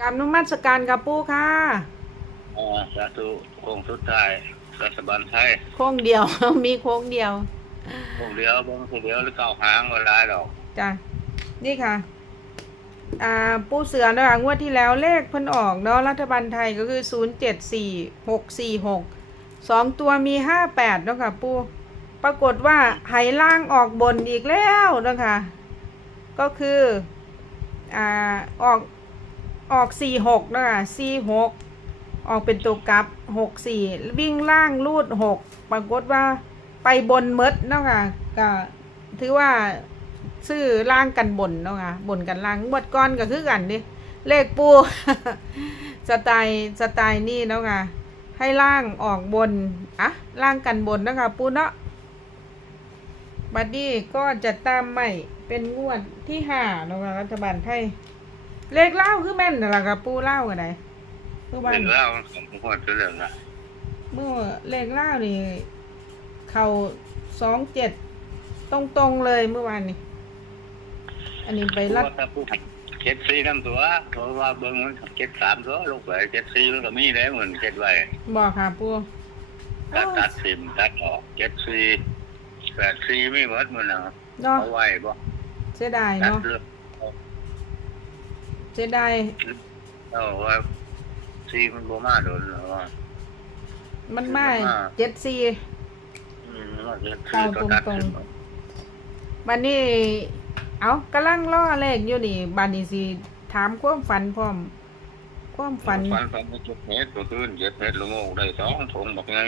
กรรมนมัสการกับปูค่ะ อ่าสาธุโคงสุดท้ายรัฐบาลไทยโค้งเดียว มีโค้งเดียว โคงเดียวเบางทีเดียวหรือเก้าหางเวลาดอกจ้ะนี่ค่ะ อ่าปูเสือนะคะงวดที่แล้วเลขเพิ่นออกเนาะรัฐบาลไทยก็คือศูนย์เจ็ดสี่หกสี่หกสองตัวมีห้าแปดเนาะค่ะปูปรากฏว่าไหล่างออกบนอีกแล้วเนาะค่ะก็คืออ่าออก ออกสี่หกนะค่ะสี่หกออกเป็นตัวกลับหกสี่วิ่งล่างรูดหกปรากฏว่าไปบนเมดเนาะค่ะก็ถือว่าซื้อล่างกันบนเนาะค่ะบนกันล่างงวดก้อนก็คือกันดิเลขปูสไตล์สไตล์นี่เนาะค่ะให้ล่างออกบนอะล่างกันบนนะคะปูเนาะบัดนี้ก็จะตามใหม่เป็นงวดที่ห้าเนาะค่ะรัฐบาลไทย เลขเล่าคือแม่นนั่นล่ะค่ะปูเล่ากันไหนเมื่อวาเรื่นองเล่าของพวกเรื่องนะเมื่อเลขล่านี่ เขาสองเจ็ดตรงตรงๆเลยเมื่อวานนี้ อันนี้ไปรัดว่าถ้าพูดเจ็ดสี่น้ำตัวเพราะว่าเบิ้งมันเจ็ดสามตัวลูกไปเจ็ดสี่มันก็มีแล้วเหมือนเจ็ดไว้บอกค่ะปูตัดตัดสิมตัดออกเจ็ดสี่แปดสี่ไม่หมดมันนะเนาะเอาไว้บ่เสียดายตัดเนาะเลือกเสียดายเอาว่าสี่มันบ่มาโดนหรอว่ามันไม่เสียดายมากเจ็ดสี่อืมว่าเจ็ดสี่ก็ตัดตรงสิบันนี้ เอากำลังล่อเลขอยู่นี่บันนี้สิถามความฝันพร้อมความฝันฝันฝันเจ็ดเมตรตัวขึ้นเจ็ดเมตรลงโง่ได้สองถุงบอกไง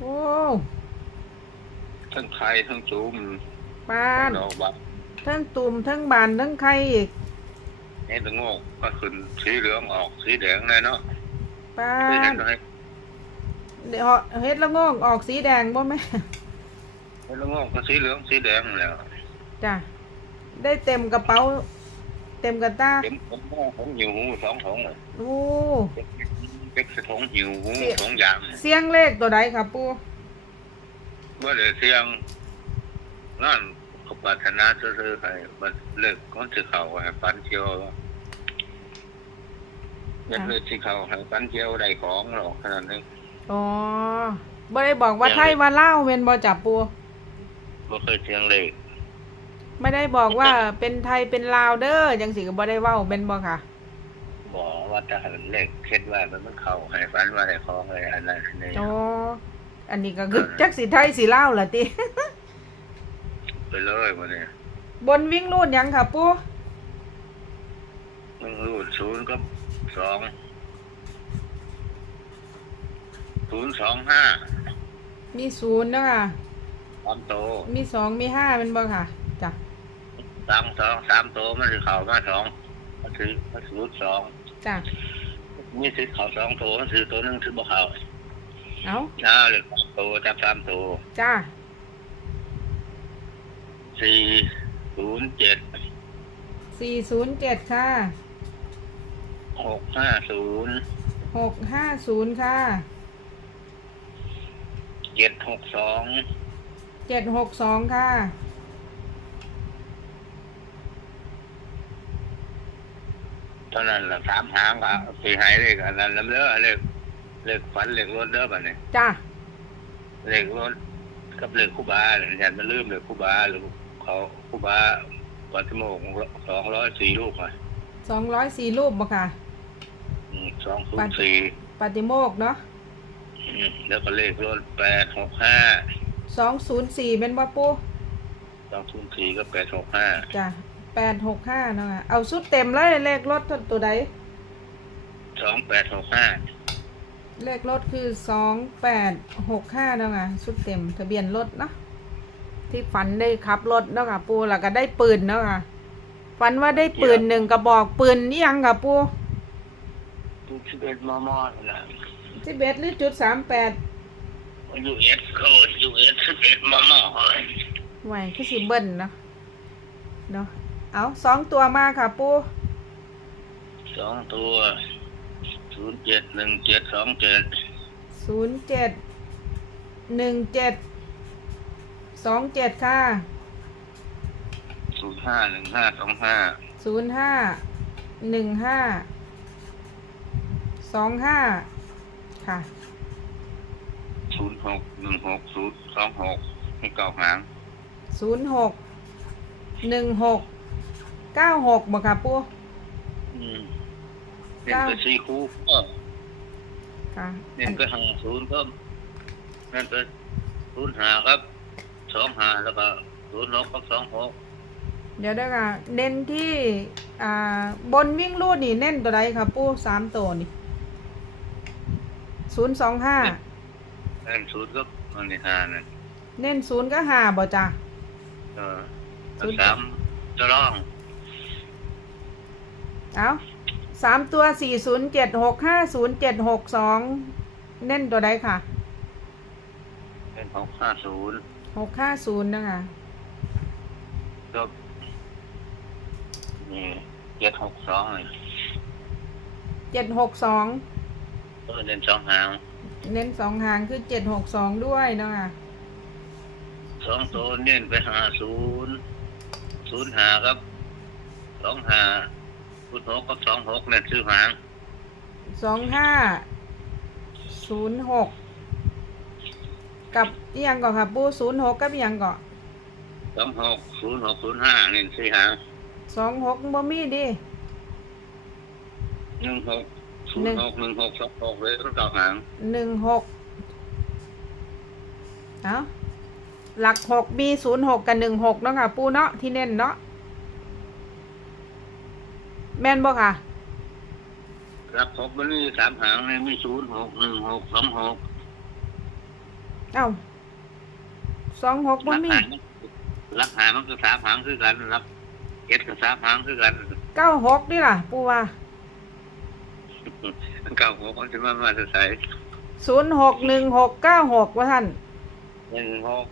โอ้ทั้งไข่ทั้งจุ่มปานดอกบัตรทั้งตุ่มทั้งบานทั้งไข่อีก เม็ดละโง่ก็ขึ้นสีเหลืองออกสีแดงเลยเนาะปาไม่เห็นนไหมเดี๋ยวเฮ็ดละโงงออกสีแดงบ่แม่เม็ดละโง่ก็สีเหลืองสีแดงแล้วจ้ะได้เต็มกระเป๋า เต็มกระตาเต็มผมผมหิวหูสองถุงเลยโอ้เก็บถุงหิวหูเสียสองยางเสียงเลขตัวใดครับปูว่าเลยเสียงนั่นขบปัฒนาซื้อๆใครบัดเลิกก้อนสีเขาให้ปันเชียว เล็กเลยสีเขาให้ปันเชียวได้ของหรอกขนาดนี้อ๋อบ่ได้บอกว่าไทยว่าเล่าวเว้นบ่จับปูบ่เคยเสียงเลย ไม่ได้บอกว่าเป็นไทยเป็นลาวเด้อจังสิก็บ่ได้เว้าเป็นบ่ค่ะบอกว่าถ้าเล็กคิดว่ามันมันเขาให้ฝันว่าได้ของอะไรอันนั้นอันนี้อ๋ออันนี้ก็คือจักสิไทยสิลาวล่ะติไปเลยมันเนี่ยบนวิ่งรูดหยังค่ะปูมึงรูดศูนย์ก็ สองศูนย์สองห้ามีศูนย์เนาะค่ะ สามโตมีสองมีห้าเป็นบ่ค่ะจ้ะสามสองสามโตมันถือเข่ามาสองมันถือมันถือสองจ้ะมีถือเข่าสองโตมันถือตัวหนึงถือบ่เข่าเอาน้าเลยสามโตจับสามโตจ้าสี่ศูนย์เจ็ดสี่ศูนย์เจ็ดค่ะ หกห้าศูนย์หกห้าศูนย์ค่ะเจ็ดหกสองเจ็ดหกสองค่ะเท่านั้นละสามหางก็สี่หายเลขอันนั้นแล้วเด้อเลขเลขฝันเลขรถเด้อบัดนี้จ้าเลขรถกับเลขคู่บาเนี่ยยันมาลืมเลขคู่บาหรือเขาคู่บาวัดที่โมงสองร้อยสี่ลูกอะสองร้อยสี่รูปบ่ค่ะ สองศูนย์สี่ปฏิโมกข์เนาะแล้วก็เลขรถแปดหกห้าสองศูนย์สี่เป็นบ่ปูสองศูนย์สี่ก็แปดหกห้าจ้ะแปดหกห้าเนาะค่ะเอาสุดเต็มเลยเลขรถตัวใดสองแปดหกห้าเลขรถคือสองแปดหกห้าเนาะค่ะสุดเต็มทะเบียนรถเนาะที่ฝันได้ขับรถเนาะค่ะปูแล้วก็ได้ปืนเนาะค่ะฝันว่าได้ปืนหนึ่งกระบอกปืนนี่ยังค่ะปู ทุกสิบเอ็ดมมนะสิบเอ็ดหรือจุดสามแปดยูเอสเขายูเอสสิบเอ็ดมมไหวคือสิเบิ้ลเนาะเนาะเอาสองตัวมาค่ะปูสองตัวศูนย์เจ็ดหนึ่งเจ็ดสองเจ็ดศูนย์เจ็ดหนึ่งเจ็ดสองเจ็ดค่ะศูนย์ห้าหนึ่งห้าสองห้าศูนย์ห้าหนึ่งห้า สองห้าค่ะ ศูนย์หกหนึ่งหกศูนย์สองหกให้เก้าหางศูนย์หกหนึ่งหกเก้าหกบ่ค่ะปูอืมเน้นไปสี่คู่ก็ค่ะเน้นไปหาศูนย์ก็นั่นไปศูนย์หาครับสองหาแล้วก็ศูนย์หกกับสองหกเดี๋ยวเด้อค่ะ เน้นที่ อ่า บนวิ่งรูดนี่เน้นตัวใดค่ะปูสามตัวนี่ ศูนย์สองห้าเน้นศูนย์ก็อันนี้หานั่นเน้นศูนย์ก็ห้าบ่จ้ะ เออศูนย์ สามจะร้องเอาสามตัวสี่ศูนย์เจ็ดหกห้าศูนย์เจ็ดหกสองเน้นตัวใดค่ะเป็นหกห้าศูนย์หกห้าศูนย์นะคะก็นี่เจ็ดหกสองเลยเจ็ดหกสอง เออเน้นสองหางเน้นสองหางคือเจ็ดหกสองด้วยเนาะคะสองตัวเน้นไปหาศูนย์ศูนย์หาครับสองหาศูนย์หกกับสองหกเนี่ยชื่อหางสองห้าศูนย์หกกับอีหยังก่อนค่ะปูศูนย์หกกับอีหยังก่อนสองหกศูนย์หกศูนย์ห้าเน้นสี่หางสองหกบ่มีดิหนึ่งหก ศูนหนึ่ย์งหกหนึ่งหกสองหกเลยต้องต่อหางหนึ่งหกเอาหลักหกมีศูนย์หกกับหนึ่งหกเนาะค่ะ ปูเนาะที่เน้นเนาะแม่นบ่ค่ะรับหกมันมีสามหางเลยมีศูนย์หกหนึ่งหกสองหกเอ้าสองหกบ่รับมีหางรับหางมันก็สามหางคือกันรับเจ็ดกับสามหางคือกันเก้าหกนี่ล่ะ ปูว่า เก้าหกมันจะมามาจะใส่ศูนย์หกหนึ่งหกเก้าหกว่าท่านหนึ่งหก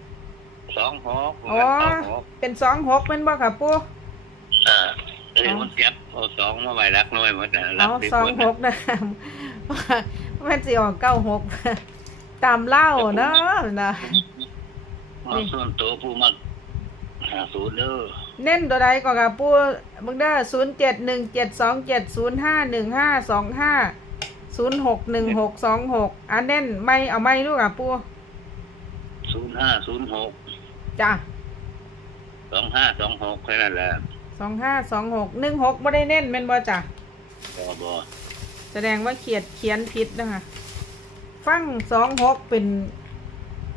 สองหกอ๋อสองหกเป็นสองหกเป็นบ่ค่ะปูอ่าเอ้ยมันจับเอาสองมาไว้รักน้อยหมดนะรัเอากที่สองคนหกนะมันสิออกเก้าหกตามเล่าเนาะนะเอาส่วนตัวผู้มักหาศูนย์เด้อ เน้นตัวใดก่อนค่ะปูเบิ่งเด้อศูนย์เจ็ดหนึ่งเจ็ดสองเจ็ดศูนย์ห้าหนึ่งห้าสองห้าศูนย์หกหนึ่งหกสองหกอันเน้นไม่เอาไม่รู้ค่ะปูศูนย์ห้าศูนย์หกจ้ะสองห้าสองหกแค่นั้นแหละสองห้าสองหกหนึ่งหกไม่ได้เน้นเป็นบ่จ้ะบอบอแสดงว่าเขียดเขียนผิดนะคะฟังสองหกเป็น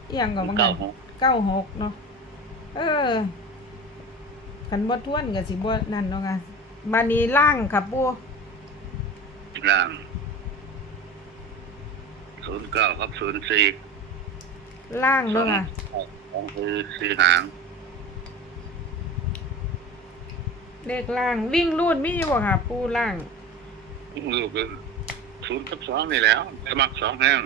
เอียงก่อนบ้างเก้ากันหกเก้าหกเนาะเออ ขันบ่ทวนกับสิบ่นั่นเนาะค่ะบานี้ล่างค่ะปูล่างศูนย์เก้าครับศูนย์สี่ล่างเนาะค่ะสองคือสี่หาง เลขล่างวิ่งรูดมีอยู่บ่ค่ะ ปูล่างลูกคือศูนย์กับสองนี่แล้วจะมักสองแห้ง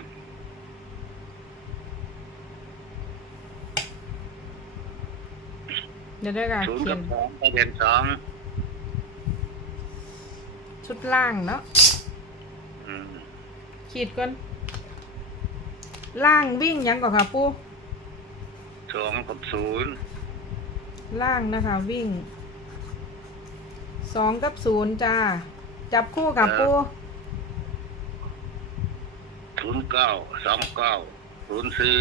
เดี๋ยวได้ค่ะศูนย์เขียกันบสองไปเด่นสองชุดล่างเนาะอืมขีดก่อนล่างวิ่งหยังก่อนค่ะปูสองกับศูนย์ล่างนะคะ วิ่งสองกับศูนย์จ้าจับคู่ค่ะปูศูนย์เก้าสองเก้าศูนย์สี่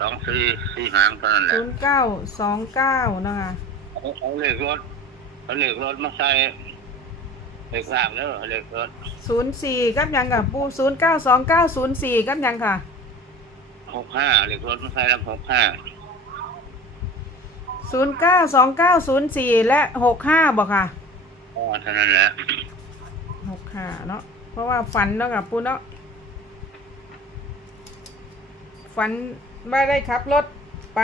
สองสี่สี่หางเท่านั้นแหละศูนย์เก้าสองเก้านะคะเอาเอาเลขรถเอาเลขรถมาใส่เลขล่างเด้อเลขรถศูนย์สี่กับหยังกับปูศูนย์เก้าสองเก้าศูนย์สี่กับหยังค่ะหกห้าเลขรถมาใส่แล้วหกห้าศูนย์เก้าสองเก้าศูนย์สี่และหกห้าบอกค่ะอ๋อเท่านั้นแหละหกห้าเนาะเพราะว่าฝันเนาะกับปูเนาะฝัน ไม่ได้ขับรถไป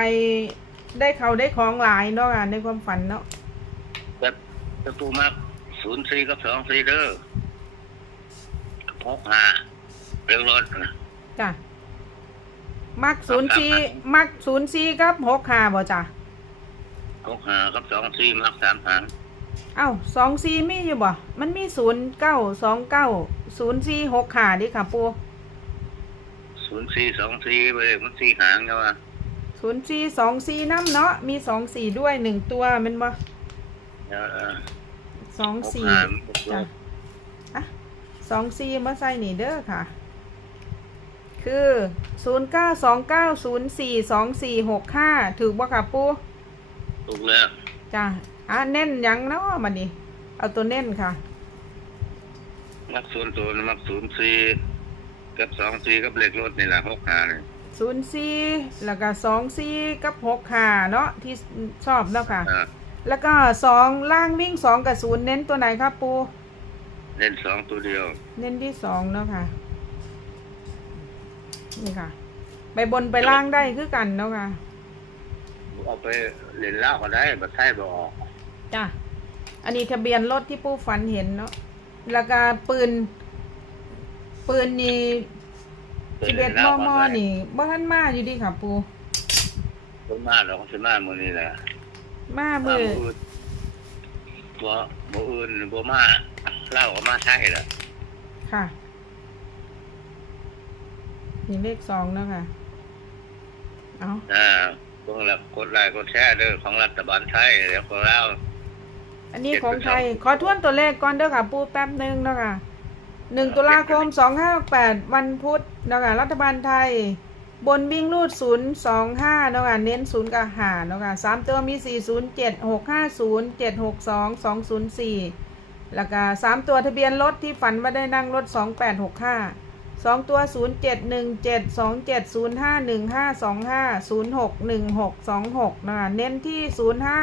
ได้เขาได้ของหลายเนาะค่ะในความฝันเนาะแต่แต่ปูมักศูนย์สี่กับสองสี่เด้อหกห้าเลขรถจ้ะมักศูนย์สี่มักศูนย์สี่กับหกห้าบ่จ้ะหกห้ากับสองสี่มักสามหางเอ้าสองสี่มีอยู่บ่ มันมีศูนย์เก้าสองเก้าศูนย์สี่หกห้าดิค่ะปู ศูนย์สี่สองสี่ไปเลยมันสี่หางใช่ป่ะศูนย์สี่สองสี่น้ำเนาะมีสองสี่ด้วยหนึ่งตัวแมันบ่เออเออสองหกสี่ห้าจ้ะอะสองสี่มาใส่นี่เด้อค่ะ คือศูนย์เก้าสองเก้าศูนย์สี่สองสี่หกห้าถือบ่ค่ะปูถูกแล้วจ้ะอะเน้นหยังเนาะมันนี่เอาตัวเน้นค่ะ มักศูนย์ตัวมักศูนย์สี่ กับสองสี่กับเลขรถนี่แหละหกหาเนี่ยศูนย์สี่แล้วก็สองสี่กับหกห้าเนาะที่ชอบเนาะค่ะ อ่าแล้วก็สองล่างวิ่งสองกับศูนย์เน้นตัวไหนครับปู เล่นสองตัวเดียวเน้นที่สองเนาะค่ะ นี่ค่ะ ไปบนไปล่างได้คือกันเนาะค่ะ เอาไปเล่นเหล้าก็ได้บัดไทยบ่ออกจ้ะ อันนี้ทะเบียนรถที่ปูฝันเห็นเนาะ แล้วก็ปืน ปืนนี่สิบเอ็ดมมนี่บ่ทันมาอยู่ดีค่ะปูคนมาเราก็สิมามื้อนี้แหละมามามืออื่นบ่บ่อื่นบ่มาเหล้าก็มาไทยล่ะค่ะนี่เลขสองเนาะค่ะ เอาอ่าพวกเรากดไลค์กดแชร์เด้อของรัฐบาลไทยเดี๋ยวของเราอันนี้ของไทย ขอทวนตัวเลขก่อนเด้อค่ะ ปูแป๊บหนึงเนาะค่ะ หนึ่งตุลาคมสองห้าแปดวันพุธเนาะค่ะรัฐบาลไทย บนวิ่งรูดศูนย์สองห้าเนาะค่ะเน้นศูนย์กับหาเนาะค่ะสามตัวมีสี่ศูนย์เจ็ดหกห้าศูนย์เจ็ดหกสองสองศูนย์สี่แล้วก็สามตัวทะเบียนรถที่ฝันว่าได้นั่งรถสองแปดหกห้าสองตัวศูนย์เจ็ดหนึ่งเจ็ดสองเจ็ดศูนย์ห้าหนึ่งห้าสองห้าศูนย์หกหนึ่งหกสองหกนะคะเน้นที่ศูนย์ห้า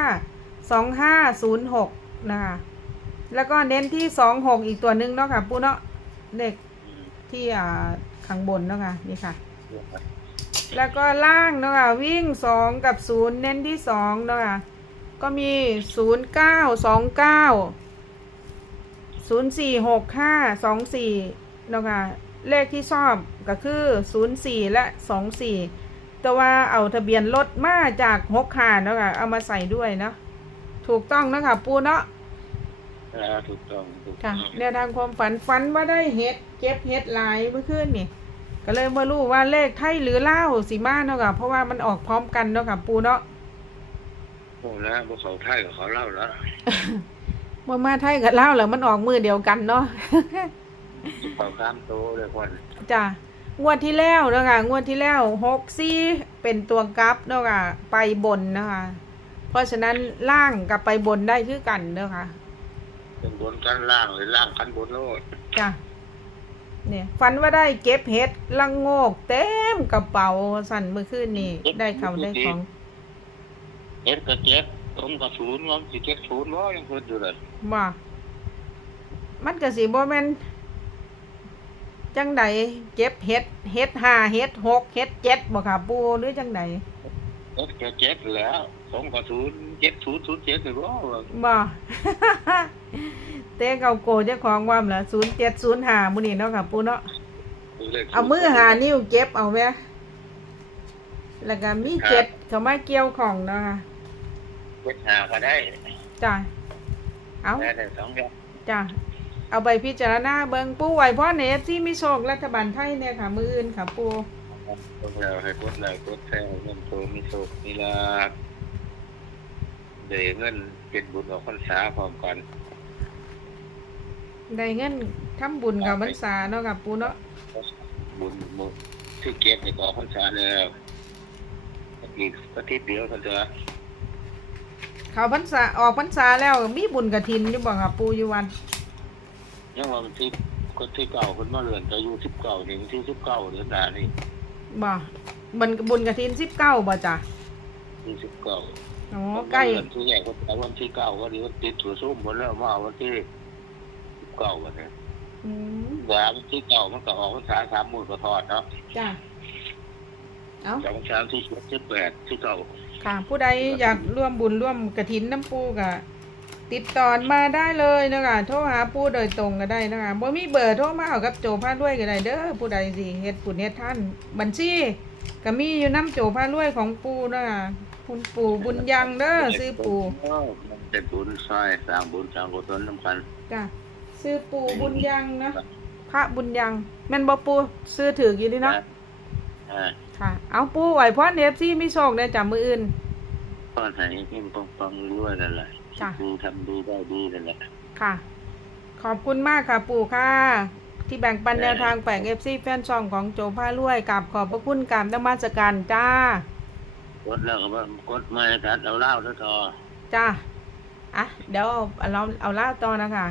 สองห้าศูนย์หกนะคะแล้วก็เน้นที่สองหกอีกตัวหนึ่งเนาะค่ะปูเนาะ เด็กที่อ่าข้างบนเนาะค่ะนี่ค่ะ แล้วก็ล่างเนาะค่ะวิ่งสองกับศูนย์เน้นที่สองเนาะค่ะก็มีศูนย์เก้าสองเก้าศูนย์สี่หกห้าสองสี่เนาะค่ะเลขที่ชอบก็คือศูนย์สี่และสองสี่แต่ว่าเอาทะเบียนรถมาจากหกขาเนาะค่ะเอามาใส่ด้วยเนาะถูกต้องเนาะคะปูเนาะ อ่าถูกต้องถูกต้ค่ะองแนวทางความฝันฝันว่าได้เฮ็ดเก็บเฮ็ดหลายเมื่อคืนนี่ ก็เลยมารู้ว่าเลขไทยหรือเล่าวสิมาเนาะค่ะเพราะว่ามันออกพร้อมกันเนาะค่ะปูเนาะโอ้แล้วพวกเขาไทยกับเขาเล่าแล้วเมื่อมาไทยกับเล่าวแล้วมันออกมือเดียวกันเนาะ เขาข้ามโตเลยคนจ้ะงวดที่แล้วเนาะค่ะงวดที่แล้วหกซี่เป็นตัวกลับเนาะค่ะไปบนนะคะเพราะฉะนั้นล่างกับไปบนได้คือกันเนาะค่ะ เป็นบนกันล่างหรือล่างกันบนโลดจ้ะเนี่ยฝันว่าได้เก็บเห็ดละโงกเต็มกระเป๋าสั่นเมื่อคืนนี่ได้เขาวได้ของเจ็ดก็เจ็ดผมก็ศูนย์ผมสิเจ็ดศูนย์ว่ายังเพิ่นอยู่เลยบ่มันก็สิบ่แม่นจังใดเก็บเห็ดเห็ดห้าเห็ดหกเห็ดเจ็ดบ่ค่ะปูหรือจังใดเจ็ดก็เจ็ดแล้ว ผมก็ศูนย์เจ็ดศูนย์ศูนย์เจ็ดเลยว่าบ่เต้เกาโกเจ้าของว่ามนล่ะศูนย์เจ็ดศูนย์ห้ามื้อนี้เนาะค่ะปูเนาะเอามือหานิ้วเก็บเอาแม่แล้วก็มีเจ็ดเข้ามาเกี่ยวของเนาะค่ะเจ็ดหาก็ได้จ้ะเอาได้แต่สองอย่างจ้ะเอาไปพิจารณาเบิงปูไหวพ่อเนฟที่มีโชครัฐบาลไทยเนี่ยค่ะ มืออื่นค่ะปูพวกเราให้กดไลค์กดแชร์เงินโตมีโชคมีลาภ ได้เงินเป็นบุญออกพรรษาพร้อมกันได้เงินทำบุญกับพรรษาเนาะค่ะปูเนาะบุญบุญที่เก็บในออกพรรษาแล้วอีกอาทิตย์เดียวเท่านั้นเขาพรรษาออกพรรษาแล้วมีบุญกระถินอยู่บ่ค่ะปูอยู่วันยังว่ามันที่คนที่เก่าคนมาเรือนจะอายุสิบเก้าถึงที่สิบเก้าเดือนหน้านี่บ่บุญบุญกระถินสิบเก้าบ่จ้ะที่สิบเก้า อ๋อใกล้ที่ใหญ่ก็แต่วันที่เก้าก็ดีวันติดถั่วส้มหมดแล้วมาเอาวันที่สิบเก้าวันนี้อืมวาวันที่เก้ามันก็ออกพรรษาสามหมื่นกว่าทอดเนาะจ้ะเอาจากพรรษาที่สิบสิบแปดที่เก้าค่ะ ผู้ใดอยากร่วมบุญร่วมกระถินน้ำปูกะติดต่อมาได้เลยนะคะโทรหาปูโดยตรงก็ได้นะคะบ่มีเบอร์โทรมาเอากับโจพาด้วยก็ได้เด้อผู้ใดสิเฮ็ดบุญเฮ็ดท่าน บัญชีก็มีอยู่น้ำโจพาด้วยของปูนะคะ คุณปู่บุญยังเด้อซื้อปู่มันเป็นบุญใช่สร้างบุญสร้างกุศลน้ำกันจ้ะซื้อปู่บุญยังนะพระบุญยังแม่นบ่ปูซื้อถืออยู่ดีเนาะอ่าค่ะ เอาปูไหวพรเอฟซีมีโชคได้จากมืออื่นก็ให้เงินปังปังๆด้วยนั่นแหละจ้ะดูทำดีได้ดีนั่นแหละค่ะ ขอบคุณมากค่ะปู่ค่ะที่แบ่งปันแนวทางแฝงเอฟซีแฟนช่องของโจพารวยกับขอบพระคุณกรรมนมัสการจ้า กดแล้วก็ว่ากดมาตัดเอาเหล้าซะต่อ จ้าอะ เดี๋ยวเอาเราเอาล่าต่อนะคะ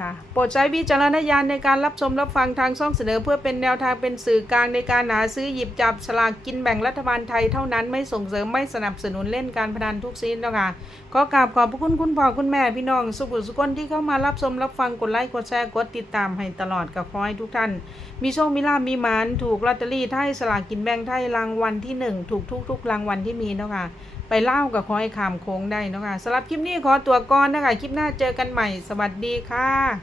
ค่ะโปรดใช้วิจารณญาณในการรับชมรับฟังทางช่องเสนอ เพื่อเป็นแนวทางเป็นสื่อกลางในการหาซื้อหยิบจับสลากกินแบ่งรัฐบาลไทยเท่านั้นไม่ส่งเสริมไม่สนับสนุนเล่นการพนันทุกสิ้นะคะขอกราบขอบพระคุณคุณพ่อคุณแม่พี่น้องสุขุสุคนที่เข้ามารับชมรับฟังกดไลค์กดแชร์กดติดตามให้ตลอดกับขอให้ทุกท่าน มีโชคมีลาภมีหมานถูกลอตเตอรี่ไทยสลากกินแบ่งไทยรางวัลที่หนึ่งถูกทุกทุกๆรางวัลที่มีนะค่ะ ไปเล่ากับขอให้ขามโค้งได้นะคะสำหรับคลิปนี้ขอตัวก่อนนะคะคลิปหน้าเจอกันใหม่ สวัสดีค่ะ